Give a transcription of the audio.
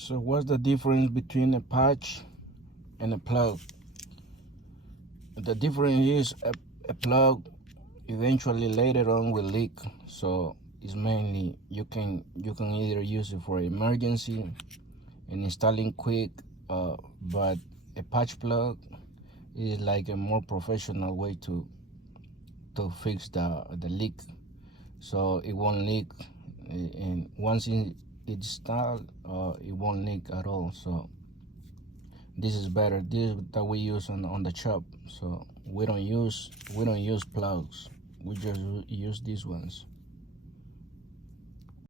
So what's the difference between a patch and a plug? The difference is a plug eventually later on will leak. So it's mainly you can either use it for emergency and installing quick, but a patch plug is like a more professional way to fix the leak, so it won't leak. And once it's installed, it won't leak at all. So this is better. This that we use on the shop. So we don't use plugs. We just use these ones.